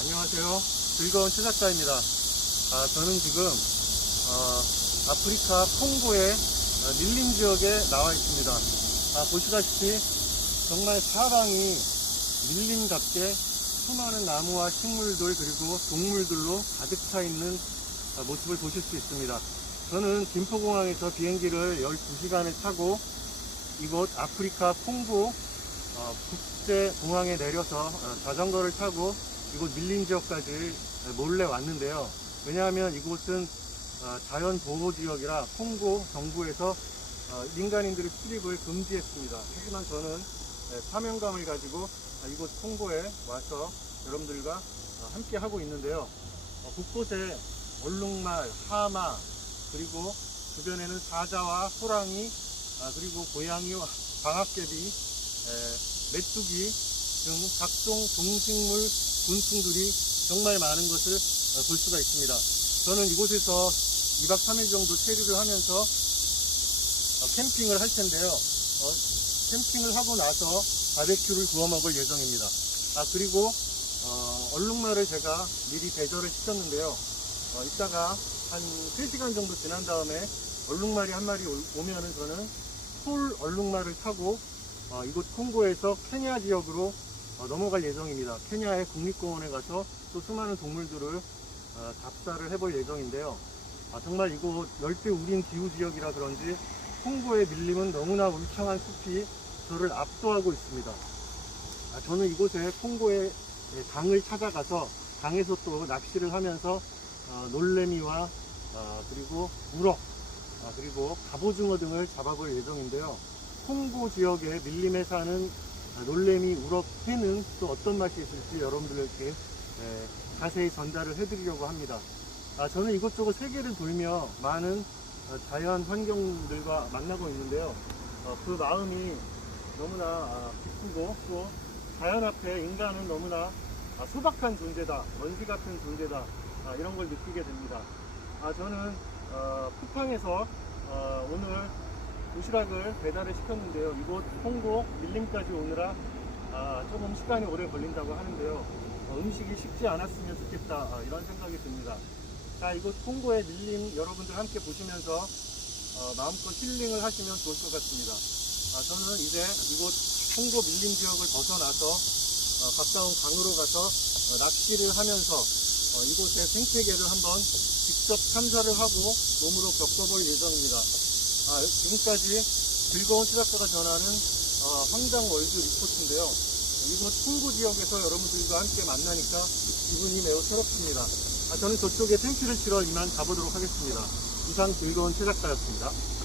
안녕하세요. 즐거운 최작자입니다. 아, 저는 지금 어, 아프리카 콩고의 어, 밀림 지역에 나와 있습니다. 아, 보시다시피 정말 사방이 밀림답게 수많은 나무와 식물들 그리고 동물들로 가득 차 있는 어, 모습을 보실 수 있습니다. 저는 김포공항에서 비행기를 12시간을 타고 이곳 아프리카 콩고 어, 국제공항에 내려서 어, 자전거를 타고 이곳 밀림 지역까지 몰래 왔는데요. 왜냐하면 이곳은 어, 자연 보호 지역이라 콩고 정부에서 어, 민간인들의 출입을 금지했습니다. 하지만 저는 예, 사명감을 가지고 아, 이곳 콩고에 와서 여러분들과 어, 함께 하고 있는데요. 어, 곳곳에 얼룩말, 하마, 그리고 주변에는 사자와 호랑이, 아, 그리고 고양이와 방앗개비, 에, 메뚜기 등 각종 동식물, 곤충들이 정말 많은 것을 어, 볼 수가 있습니다. 저는 이곳에서 2박 3일 정도 체류를 하면서 어, 캠핑을 할 텐데요. 어, 캠핑을 하고 나서 바베큐를 구워 먹을 예정입니다. 아 그리고 어, 얼룩말을 제가 미리 배절을 시켰는데요. 어, 이따가 한 3시간 정도 지난 다음에 얼룩말이 한 마리 올- 오면은 저는 풀 얼룩말을 타고 어, 이곳 콩고에서 케냐 지역으로 어, 넘어갈 예정입니다. 케냐의 국립공원에 가서 또 수많은 동물들을 어, 답사를 해볼 예정인데요. 아, 정말 이곳 열대 우림 기후 지역이라 그런지 콩고의 밀림은 너무나 울창한 숲이 저를 압도하고 있습니다. 아, 저는 이곳에 콩고의 예, 강을 찾아가서 강에서 또 낚시를 하면서 어, 놀래미와 어, 그리고 우럭 아, 그리고 갑오징어 등을 잡아볼 예정인데요. 콩고 지역의 밀림에 사는 아, 놀래미, 우럭, 회는 또 어떤 맛이 있을지 여러분들께 예, 자세히 전달을 해드리려고 합니다. 아, 저는 이곳저곳 세계를 돌며 많은 어, 자연 환경들과 만나고 있는데요. 어, 그 마음이 너무나 아, 기쁘고 또 자연 앞에 인간은 너무나 아, 소박한 존재다, 먼지 같은 존재다 아, 이런 걸 느끼게 됩니다. 아, 저는 어, 쿠팡에서 어, 오늘 도시락을 배달을 시켰는데요. 이곳 홍고 밀림까지 오느라 아, 조금 시간이 오래 걸린다고 하는데요. 어, 음식이 식지 않았으면 좋겠다 아, 이런 생각이 듭니다. 자, 이곳 홍고의 밀림 여러분들 함께 보시면서 어, 마음껏 힐링을 하시면 좋을 것 같습니다. 아, 저는 이제 이곳 홍고 밀림 지역을 벗어나서 어, 가까운 강으로 가서 어, 낚시를 하면서 어, 이곳의 생태계를 한번 직접 탐사를 하고 몸으로 겪어볼 예정입니다. 아, 지금까지 즐거운 수작가가 전하는 어, 황당 월드 리포트인데요. 이곳 홍구 지역에서 여러분들과 함께 만나니까 기분이 매우 새롭습니다. 아, 저는 저쪽에 텐트를 치러 이만 가보도록 하겠습니다. 이상 즐거운 최작가였습니다.